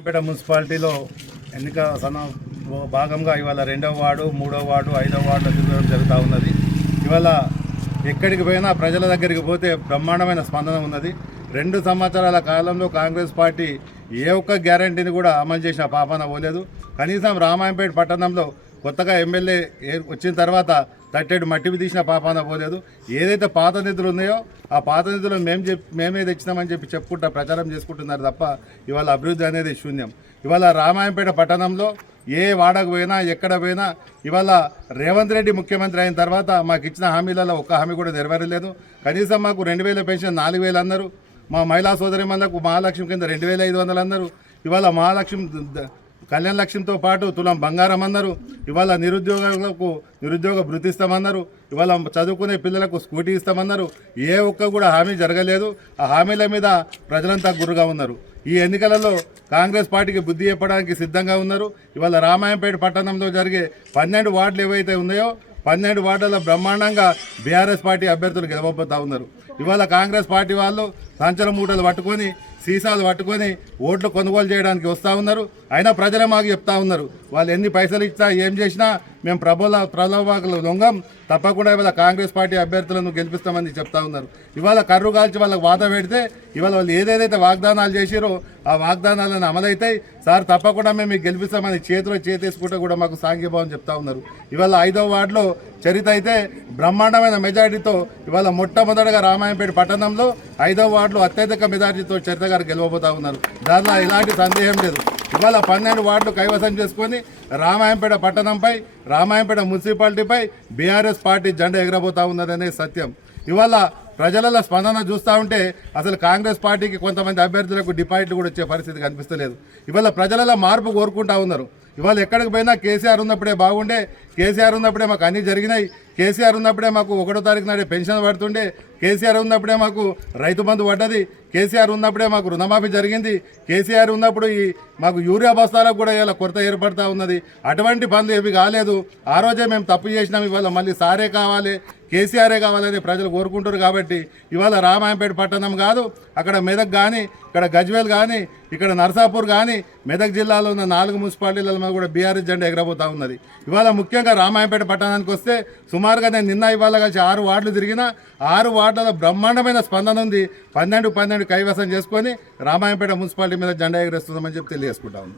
రామాయంపేట మున్సిపాలిటీలో ఎన్నిక భాగంగా ఇవాళ 2వ వార్డు 3వ వార్డు 5వ వార్డులో తిరగడం జరుగుతూ ఉన్నది. ఇవాళ ఎక్కడికి పోయినా ప్రజల దగ్గరికి పోతే బ్రహ్మాండమైన స్పందన ఉన్నది. 2 సంవత్సరాల కాలంలో కాంగ్రెస్ పార్టీ ఏ ఒక్క గ్యారంటీని కూడా అమలు చేసిన పాపాన పోలేదు. కనీసం రామాయంపేట పట్టణంలో కొత్తగా ఎమ్మెల్యే వచ్చిన తర్వాత తట్టేడు మట్టివి తీసిన పాపాన పోలేదు. ఏదైతే పాత నిధులు ఉన్నాయో ఆ పాత నిధులు మేమే తెచ్చినామని చెప్పుకుంటా ప్రచారం చేసుకుంటున్నారు తప్ప ఇవాళ అభివృద్ధి అనేది శూన్యం. ఇవాళ రామాయంపేట పట్టణంలో ఏ వాడకు పోయినా ఎక్కడ పోయినా ఇవాళ రేవంత్ రెడ్డి ముఖ్యమంత్రి అయిన తర్వాత మాకు ఇచ్చిన హామీలలో ఒక్క హామీ కూడా నెరవేరలేదు. కనీసం మాకు 2000 పెన్షన్ 4000 అన్నారు. మా మహిళా సోదరిమణులకు మహాలక్ష్మి కింద 2500 అన్నారు. ఇవాళ మహాలక్ష్మి కళ్యాణ లక్ష్యంతో పాటు తులం బంగారం అన్నారు. ఇవాళ నిరుద్యోగులకు నిరుద్యోగ భృతి ఇస్తామన్నారు. ఇవాళ చదువుకునే పిల్లలకు స్కూటీ ఇస్తామన్నారు. ఏ ఒక్క కూడా హామీ జరగలేదు. ఆ హామీల మీద ప్రజలంతా గుర్రుగా ఉన్నారు. ఈ ఎన్నికలలో కాంగ్రెస్ పార్టీకి బుద్ధి చెప్పడానికి సిద్ధంగా ఉన్నారు. ఇవాళ రామాయంపేట పట్టణంలో జరిగే 12 వార్డులు ఏవైతే ఉన్నాయో 12 వార్డులలో బ్రహ్మాండంగా బీఆర్ఎస్ పార్టీ అభ్యర్థులు గెలవబోతా ఉన్నారు. ఇవాళ కాంగ్రెస్ పార్టీ వాళ్ళు సంచల మూటలు పట్టుకొని సీసాలు పట్టుకొని ఓట్లు కొనుగోలు చేయడానికి వస్తూ ఉన్నారు. అయినా ప్రజలే మాకు చెప్తా ఉన్నారు వాళ్ళు ఎన్ని పైసలు ఇచ్చినా ఏం చేసినా మేము ప్రలోభాలకు లొంగం, తప్పకుండా ఇవాళ కాంగ్రెస్ పార్టీ అభ్యర్థులను గెలిపిస్తామని చెప్తా ఉన్నారు. ఇవాళ కర్రు కాల్చి వాళ్ళకి వాత పెడితే ఇవాళ వాళ్ళు ఏదైతే వాగ్దానాలు చేసిరో ఆ వాగ్దానాలను అమలవుతాయి. సార్ తప్పకుండా మేము మీకు గెలిపిస్తామని చేతిలో చేతేసుకుంటే కూడా మాకు సాంఘీభావం చెప్తా ఉన్నారు. ఇవాళ 5వ వార్డులో చరిత అయితే బ్రహ్మాండమైన మెజార్టీతో ఇవాళ మొట్టమొదటిగా రామాయంపేట పట్టణంలో 5వ వార్డులో అత్యధిక మెజార్టీతో చరిత గారు గెలవబోతా ఉన్నారు. దానిలో ఎలాంటి సందేహం లేదు. ఇవాళ 12 వార్డులు కైవసం చేసుకొని రామాయంపేట పట్టణంపై రామాయంపేట మున్సిపాలిటీపై బీఆర్ఎస్ పార్టీ జెండా ఎగరబోతా ఉన్నదనే సత్యం. ఇవాళ ప్రజలలో స్పందన చూస్తూ ఉంటే అసలు కాంగ్రెస్ పార్టీకి కొంతమంది అభ్యర్థులకు డిపాజిట్లు కూడా వచ్చే పరిస్థితి కనిపిస్తలేదు. ఇవాళ ప్రజలలో మార్పు కోరుకుంటా ఉన్నారు. ఇవాళ ఎక్కడికి పోయినా కేసీఆర్ ఉన్నప్పుడే బాగుండే, కేసీఆర్ ఉన్నప్పుడే మాకు అన్నీ జరిగినాయి, కేసీఆర్ ఉన్నప్పుడే మాకు 1వ తారీఖు నాడే పెన్షన్ పడుతుండే, కేసీఆర్ ఉన్నప్పుడే మాకు రైతు బంధు పడ్డది, కేసీఆర్ ఉన్నప్పుడే మాకు రుణమాఫీ జరిగింది, కేసీఆర్ ఉన్నప్పుడు మాకు యూరియా బస్తాలకు కూడా ఇలా కొరత ఏర్పడతా ఉన్నది. అటువంటి పనులు ఏవి కాలేదు. ఆ రోజే మేము తప్పు చేసినాం. ఇవాళ మళ్ళీ సారే కావాలి, కేసీఆరే కావాలని ప్రజలు కోరుకుంటారు. కాబట్టి ఇవాళ రామాయంపేట పట్టణం కాదు, అక్కడ మెదక్ కానీ, ఇక్కడ గజ్వేల్ కానీ, ఇక్కడ నర్సాపూర్ కానీ, మెదక్ జిల్లాలో ఉన్న 4 మున్సిపాలిటీల మీద కూడా బీఆర్ఎస్ జెండా ఎగరబోతా ఉన్నది. ఇవాళ ముఖ్యంగా రామాయంపేట పట్టణానికి వస్తే సుమారుగా నేను నిన్న ఇవాళ కలిసి 6 వార్డులు తిరిగిన 6 వార్డులలో బ్రహ్మాండమైన స్పందన ఉంది. 12 కైవసం చేసుకొని రామాయంపేట మున్సిపాలిటీ మీద జెండా ఎగరేస్తుందని చెప్పి తెలియజేసుకుంటా ఉంది.